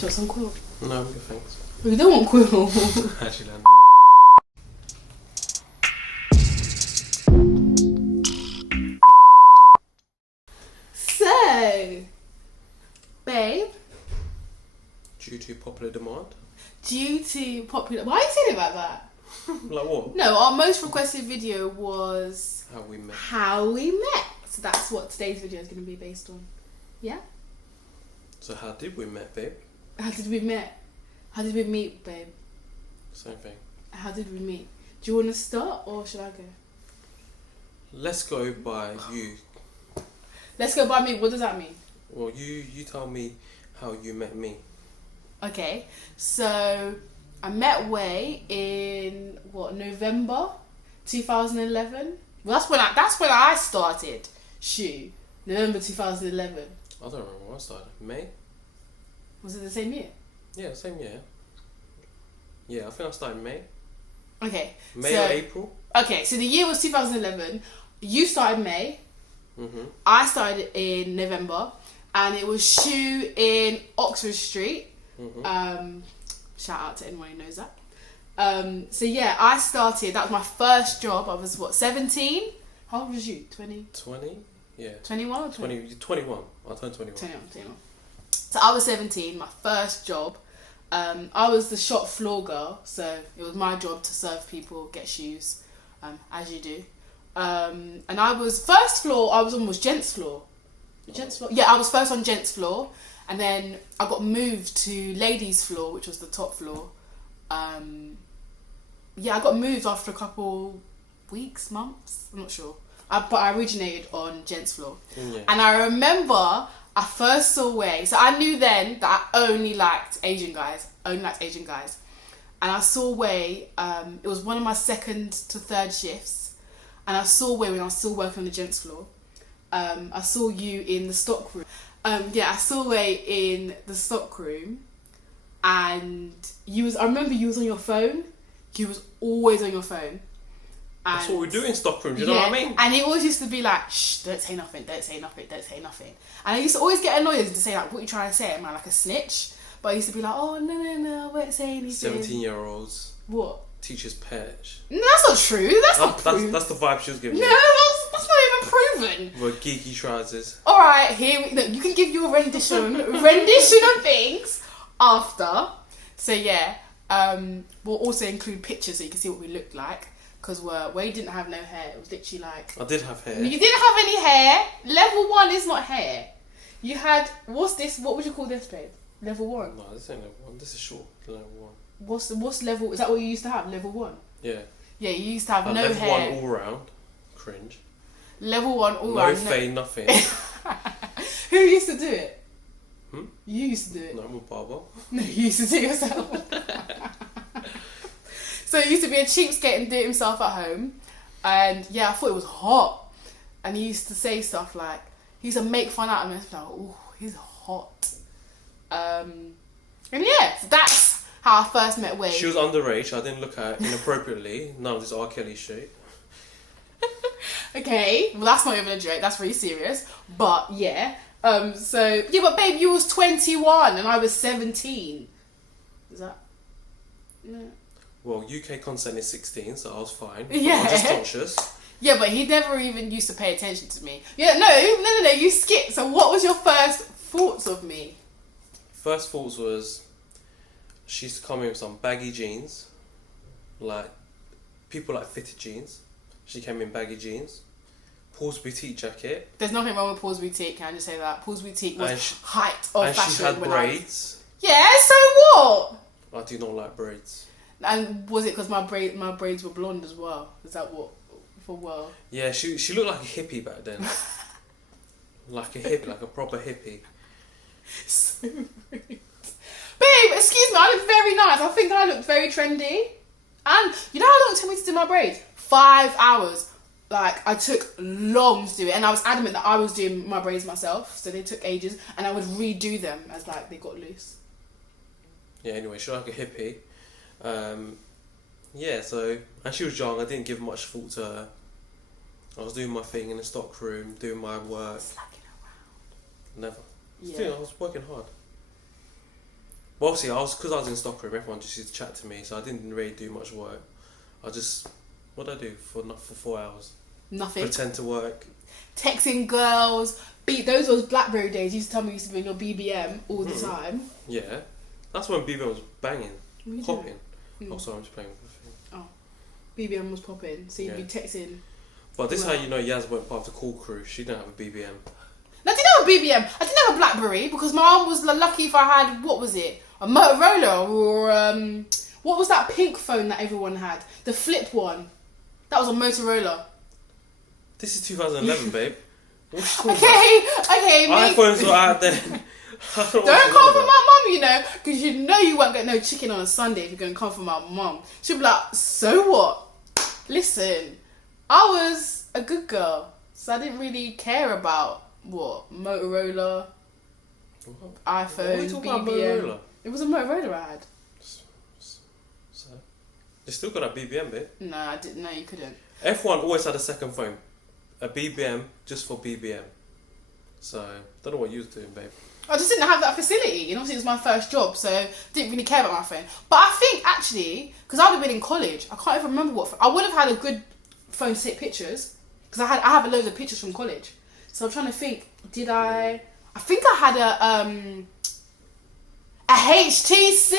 you want some quilt? No, I'm good, thanks. We don't want quilt. Actually, no. So, babe. Due to popular demand. Why are you saying it like that? Like what? No, our most requested video was How we met. So that's what today's video is going to be based on. Yeah? So how did we met, babe? How did we meet? How did we meet, babe? Same thing. How did we meet? Do you want to start or should I go? Let's go by you. Let's go by me. What does that mean? Well, you tell me how you met me. Okay, so I met Wei in November 2011. Well, that's when I started. Shoot, November 2011. I don't remember when I started. May? Was it the same year? Yeah, same year. Yeah, I think I started in May. Okay. May or April? Okay, so the year was 2011. You started May. Mm-hmm. I started in November. And it was Shoe in Oxford Street. Mm-hmm. Shout out to anyone who knows that. So yeah, I started, that was my first job. I was 17? How old was you? 20? 20? Yeah. 21 or 20? 21. I turned 21. 21. So I was 17, my first job. I was the shop floor girl, so it was my job to serve people, get shoes, as you do. And I was first floor, I was almost gents floor. Gents floor? Yeah, I was first on gents floor, and then I got moved to ladies floor, which was the top floor. Yeah, I got moved after a couple weeks, months, I'm not sure. But I originated on gents floor. Yeah. And I remember I first saw Wei, so I knew then that I only liked Asian guys. And I saw Wei, it was one of my second to third shifts, and I saw Wei when I was still working on the gents floor. I saw you in the stock room. I saw Wei in the stock room, and I remember you was on your phone. You was always on your phone. And that's what we do in stock room, do you know what I mean? And he always used to be like, shh, don't say nothing. And I used to always get annoyed to say like, what are you trying to say? Am I like a snitch? But I used to be like, oh, no, I won't say anything. 17-year-olds. What? Teacher's pet. No, that's not true. That's the vibe she was giving me. No, that's not even proven. With geeky trousers. Alright, you can give your rendition of things after. So yeah, we'll also include pictures so you can see what we looked like. Because Wei didn't have no hair. It was literally like... I did have hair. You didn't have any hair. Level 1 is not hair. You had... What's this? What would you call this, babe? Level 1? No, this ain't level 1. This is short. Level 1. What's level... Is that what you used to have? Level 1? Yeah. Yeah, you used to have no level hair. Level 1 all round. Cringe. Level 1 all round. No fade, nothing. Who used to do it? Hmm? You used to do it. No, I'm a barber. No, you used to do it yourself. So he used to be a cheapskate and do it himself at home. And yeah, I thought it was hot. And he used to say stuff like, he used to make fun out of me. I was like, oh, he's hot. And yeah, so that's how I first met Wei. She was underage. I didn't look at her inappropriately. None of this R. Kelly shit. Okay, well that's not even a joke. That's really serious. But yeah. So yeah, but babe, you was 21 and I was 17. Is that? No. Well, UK consent is 16, so I was fine. Yeah. I was just conscious. Yeah, but he never even used to pay attention to me. Yeah, no, you skipped. So what was your first thoughts of me? First thoughts was, she used to come in with some baggy jeans. Like, people like fitted jeans. She came in baggy jeans. Paul's boutique jacket. There's nothing wrong with Paul's boutique, can I just say that? Paul's boutique was height of fashion. And she had braids. Yeah, so what? I do not like braids. And was it because my braids were blonde as well? Is that what? For well? Yeah, she looked like a hippie back then. Like a hippie, like a proper hippie. So rude. Babe, excuse me, I look very nice. I think I look very trendy. And you know how long it took me to do my braids? 5 hours. Like, I took long to do it. And I was adamant that I was doing my braids myself. So they took ages. And I would redo them as, like, they got loose. Yeah, anyway, she looked like a hippie. Yeah, so... And she was young. I didn't give much thought to her. I was doing my thing in the stock room, doing my work. Slacking around. Never. Yeah. I was working hard. Well, obviously, because I was in Stockholm, everyone just used to chat to me, so I didn't really do much work. I just, what did I do for 4 hours? Nothing. Pretend to work. Texting girls. Those was BlackBerry days. You used to tell me you used to be in your BBM all the time. Yeah. That's when BBM was banging. Popping. Mm. Oh, sorry, I'm just playing with the thing. Oh. BBM was popping, so you'd be texting. But this is how you know Yaz went part of the cool crew. She didn't have a BBM. No, I didn't have a BBM. I didn't have a BlackBerry because my mum was lucky if I had, what was it? A Motorola or what was that pink phone that everyone had? The flip one. That was a Motorola. This is 2011, babe. Okay, mate. iPhones were out there. Don't come for my mum, you know, because you know you won't get no chicken on a Sunday if you're going to come for my mum. She'll be like, so what? Listen, I was a good girl, so I didn't really care about what Motorola, iPhone, BBM. It was a Motorola I had. So, you still got a BBM, babe? No, I didn't. No, you couldn't. F1 always had a second phone, a BBM just for BBM. So don't know what you was doing, babe. I just didn't have that facility, and obviously it was my first job, so didn't really care about my phone. But I think actually, because I would have been in college, I can't even remember what. I would have had a good phone to take pictures, because I have loads of pictures from college. So I'm trying to think. Did I? I think I had a HTC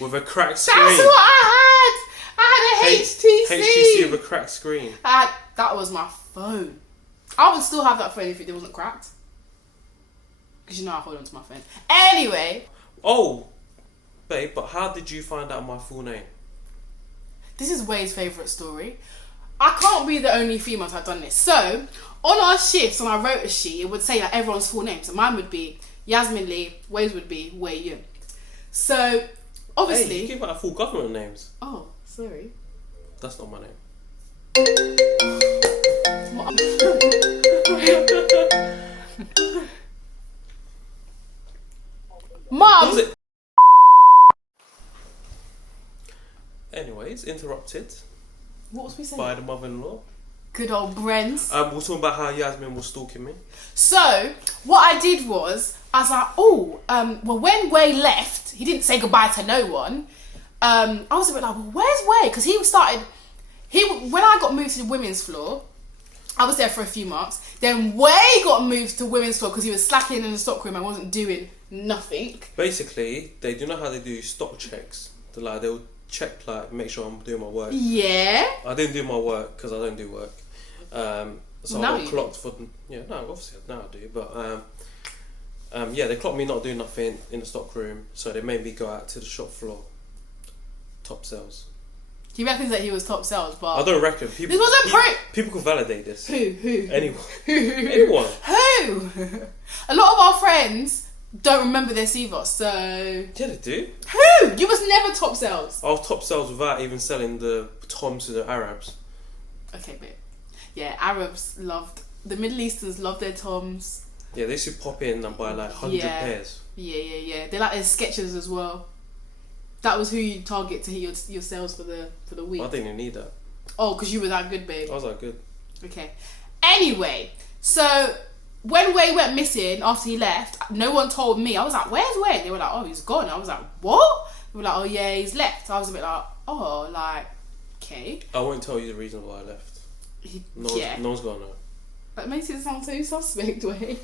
with a cracked screen. That's what I had. I had a HTC. HTC with a cracked screen. That was my phone. I would still have that phone if it wasn't cracked. Because you know I hold on to my phone. Anyway. Oh, babe, but how did you find out my full name? This is Way's favourite story. I can't be the only female to have done this. So, on our shifts, on our rota sheet, it would say like everyone's full name. So mine would be Yazmien Lee, Way's would be Wei Yun. So, obviously... Hey, you give out full government names. Oh, sorry. That's not my name. Mum! Anyways, interrupted. What was we saying? By the mother-in-law. Good old Brens. We're talking about how Yazmien was stalking me. So, what I did was, I was like, well, when Wei left, he didn't say goodbye to no one. I was a bit like, well, where's Wei? Because when I got moved to the women's floor, I was there for a few months. Then Wei got moved to women's floor because he was slacking in the stockroom and wasn't doing nothing. Basically, they do know how they do stock checks. They'll check, make sure I'm doing my work. Yeah. I didn't do my work because I don't do work. So now I got clocked for... Yeah, no, obviously now I do. But, they clocked me not doing nothing in the stockroom. So they made me go out to the shop floor. Top sales. He reckons that he was top sales, but... I don't reckon. People, this wasn't people could validate this. Who? Anyone. Anyone. Who? A lot of our friends don't remember this either, so... Yeah, they do. Who? You was never top sales. I was top sales without even selling the Toms to the Arabs. Okay, but... Yeah, Arabs loved... The Middle Easterns loved their Toms. Yeah, they used to pop in and buy 100 pairs. Yeah. They like their Skechers as well. That was who you target to hit your sales for the week. I didn't even need that. Oh, because you were that good, babe. I was that good. Okay. Anyway, so when Wei went missing after he left, no one told me. I was like, where's Wei? They were like, oh, he's gone. I was like, what? They were like, oh yeah, he's left. I was a bit like, oh, okay. I won't tell you the reason why I left. No one's gonna know. That makes it sound so suspect, Wei.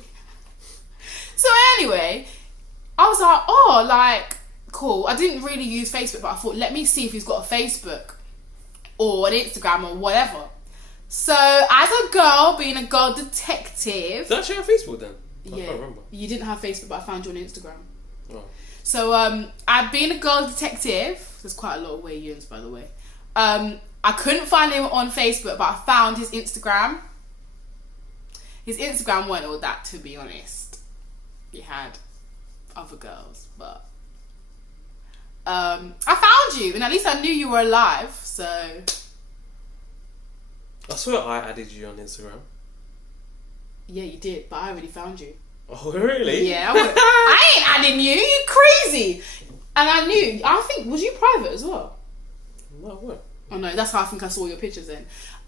So anyway, I was like, cool. I didn't really use Facebook, but I thought, let me see if he's got a Facebook or an Instagram or whatever. So, as a girl, being a girl detective... Did I actually have Facebook then? Yeah. I can't remember. You didn't have Facebook, but I found you on Instagram. Oh. So, I'd been a girl detective. There's quite a lot of Yuens, by the way. I couldn't find him on Facebook, but I found his Instagram. His Instagram weren't all that, to be honest. He had other girls, but... I found you, and at least I knew you were alive, so... I swear I added you on Instagram. Yeah, you did, but I already found you. Oh, really? Yeah, I ain't adding you, you crazy! And I knew, I think, was you private as well? No, what? Oh no, that's how I think I saw your pictures then.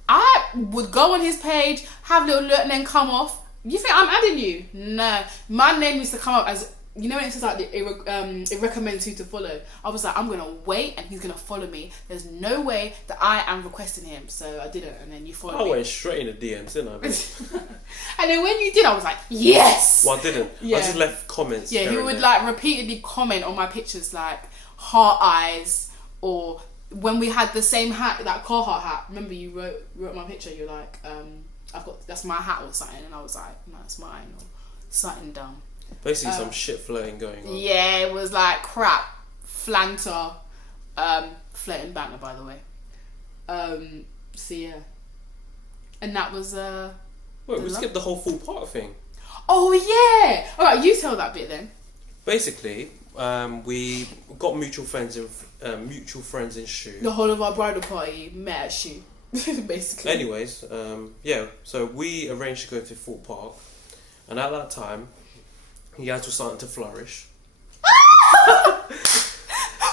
I would go on his page, have a little look, and then come off. You think I'm adding you? No. My name used to come up as you know when it says like it recommends who to follow. I was like, I'm gonna wait and he's gonna follow me. There's no way that I am requesting him, so I didn't. And then you followed me. I went straight in the DMs, didn't I? And then when you did, I was like, yes. Well, I didn't. Yeah. I just left comments. Yeah, he would like repeatedly comment on my pictures, like heart eyes, or when we had the same hat, that Carhartt hat. Remember, you wrote my picture. You're like, that's my hat or something, and I was like, no, it's mine or something dumb. Basically, some shit flirting going on. Yeah, it was like crap, flanter, flirting banter, by the way. So yeah, and that was Wait, we skipped the whole full part thing. Oh yeah. All right, you tell that bit then. Basically, we got mutual friends in Shoe. The whole of our bridal party met at Shoe, basically. Anyways, yeah. So we arranged to go to Fort Park, and at that time, Yaz was starting to flourish.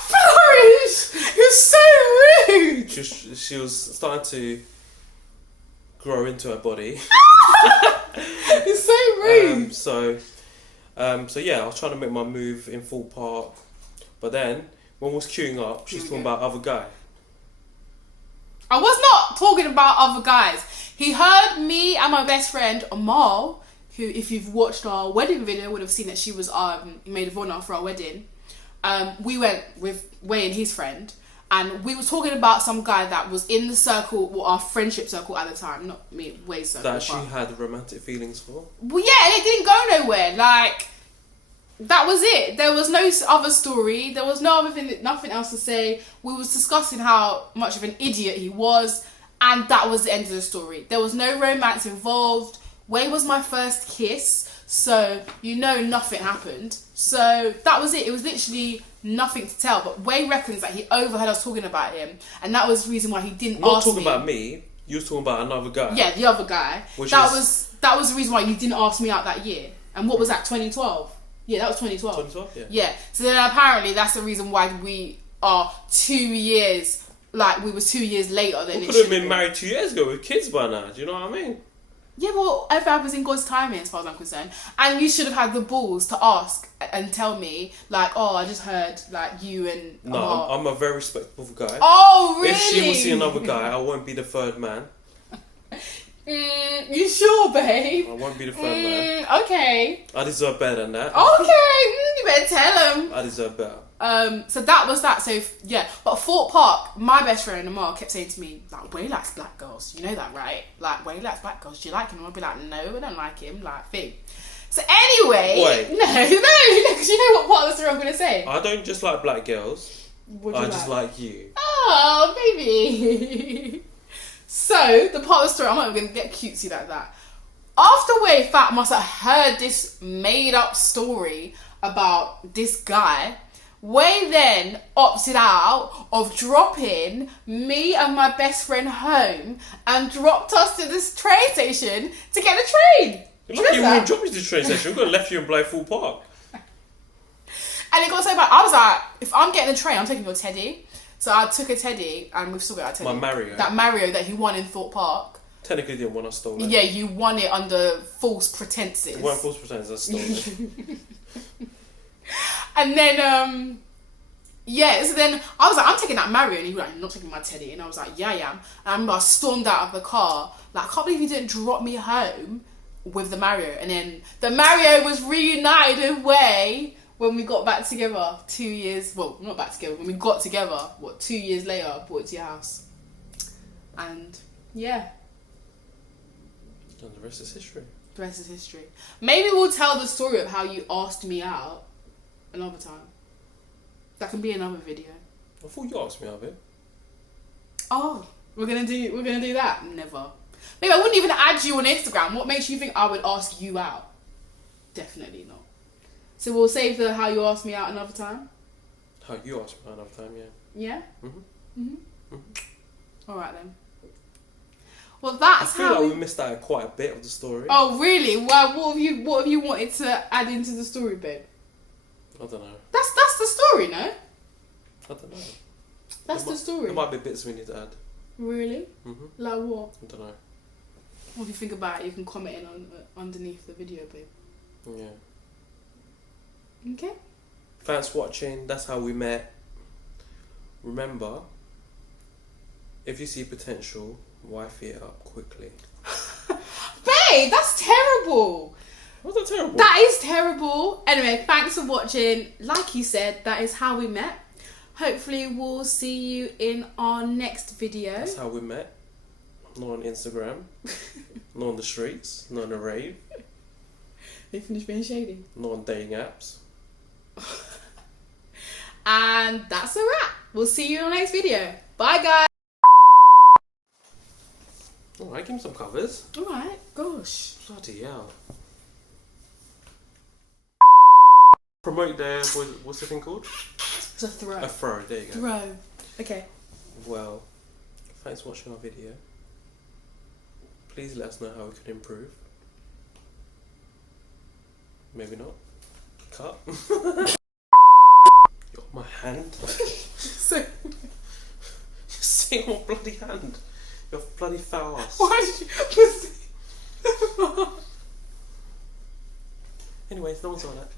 Flourish! You're so rude! She was starting to grow into her body. You're so rude! So yeah, I was trying to make my move in Fort Park. But then, when I was queuing up, she was talking about other guy. I was not talking about other guys. He heard me and my best friend, Amal, who, if you've watched our wedding video, would have seen that she was maid of honour for our wedding. We went with Wei and his friend, and we were talking about some guy that was in the circle, well, our friendship circle at the time, not me, Wei's circle. That she had romantic feelings for? Well, yeah, and it didn't go nowhere. Like, that was it. There was no other story. There was no other thing, nothing else to say. We was discussing how much of an idiot he was, and that was the end of the story. There was no romance involved. Wei was my first kiss, so you know nothing happened. So that was it. It was literally nothing to tell. But Wei reckons that he overheard us talking about him, and that was the reason why he didn't ask me. Not talking about me. You was talking about another guy. Yeah, the other guy. That was the reason why you didn't ask me out that year. And what was that? 2012. Yeah, that was 2012. 2012. Yeah. Yeah. So then apparently that's the reason why we are 2 years. Like we was 2 years later than we it could have should been married 2 years ago with kids by now. Do you know what I mean? Yeah, well, everything happens in God's timing, as far as I'm concerned. And you should have had the balls to ask and tell me, like, oh, I just heard, like, you and... No, I'm a very respectful guy. Oh, really? If she will see another guy, I won't be the third man. You sure, babe? I won't be the third man. Okay. I deserve better than that. Okay, you better tell him. I deserve better. So that was that. So yeah, but Fort Park, my best friend Amal kept saying to me, like, Wei likes black girls. You know that, right? Like, Wei likes black girls. Do you like him? I'll be like, no, I don't like him. Like, thing. So anyway, Wait. no, because you know what part of the story I'm gonna say. I don't just like black girls. I just like you. Oh, baby. So the part of the story, I'm not even gonna get cutesy like that. After Wei Fat must have heard this made up story about this guy, Wei then opted out of dropping me and my best friend home and dropped us to this train station to get a train. You wouldn't drop me to the train station. We could have left you in Blythe Park. And it got so bad. I was like, if I'm getting a train, I'm taking your Teddy. So I took a Teddy, and we've still got our Teddy. My Mario. That Mario that he won in Thorpe Park. Technically didn't want to steal it. Yeah, you won it under false pretenses. It weren't false pretenses, I stole it. And then, yeah, so then I was like, I'm taking that Mario. And he was like, I'm not taking my Teddy. And I was like, yeah, I am. And I remember I stormed out of the car. Like, I can't believe you didn't drop me home with the Mario. And then the Mario was reunited with Wei when we got back together 2 years. Well, not back together. When we got together, 2 years later, I brought it to your house. And, yeah. And the rest is history. The rest is history. Maybe we'll tell the story of how you asked me out another time. That can be another video. I thought you asked me out of it. Oh, we're gonna do that? Never. Maybe I wouldn't even add you on Instagram. What makes you think I would ask you out? Definitely not. So we'll save the how you asked me out another time. How you asked me out another time, yeah. Yeah. All right then. Well, that's how. I feel like we missed out quite a bit of the story. Oh, really? Well, what have you wanted to add into the story, babe? I don't know. That's the story, no? I don't know. That's the story. There might be bits we need to add. Really? Like what? I don't know. What do you think about it? You can comment in on underneath the video, babe. Yeah. Okay. Thanks for watching. That's how we met. Remember, if you see potential, wife it up quickly. Babe, that's terrible. What's that terrible? That is terrible. Anyway, thanks for watching. Like you said, that is how we met. Hopefully we'll see you in our next video. That's how we met. Not on Instagram. Not on the streets. Not on a rave. You finished being shady. Not on dating apps. And that's a wrap. We'll see you in our next video. Bye, guys. Alright, give me some covers. Alright, gosh. Bloody hell. Promote their, what's the thing called? It's a throw. A throw, there you go. Throw. Okay. Well, thanks for watching our video. Please let us know how we can improve. Maybe not. Cut. You're my hand. So, You're sitting on my bloody hand. You're bloody foul ass. why did you... Anyways, no one saw that.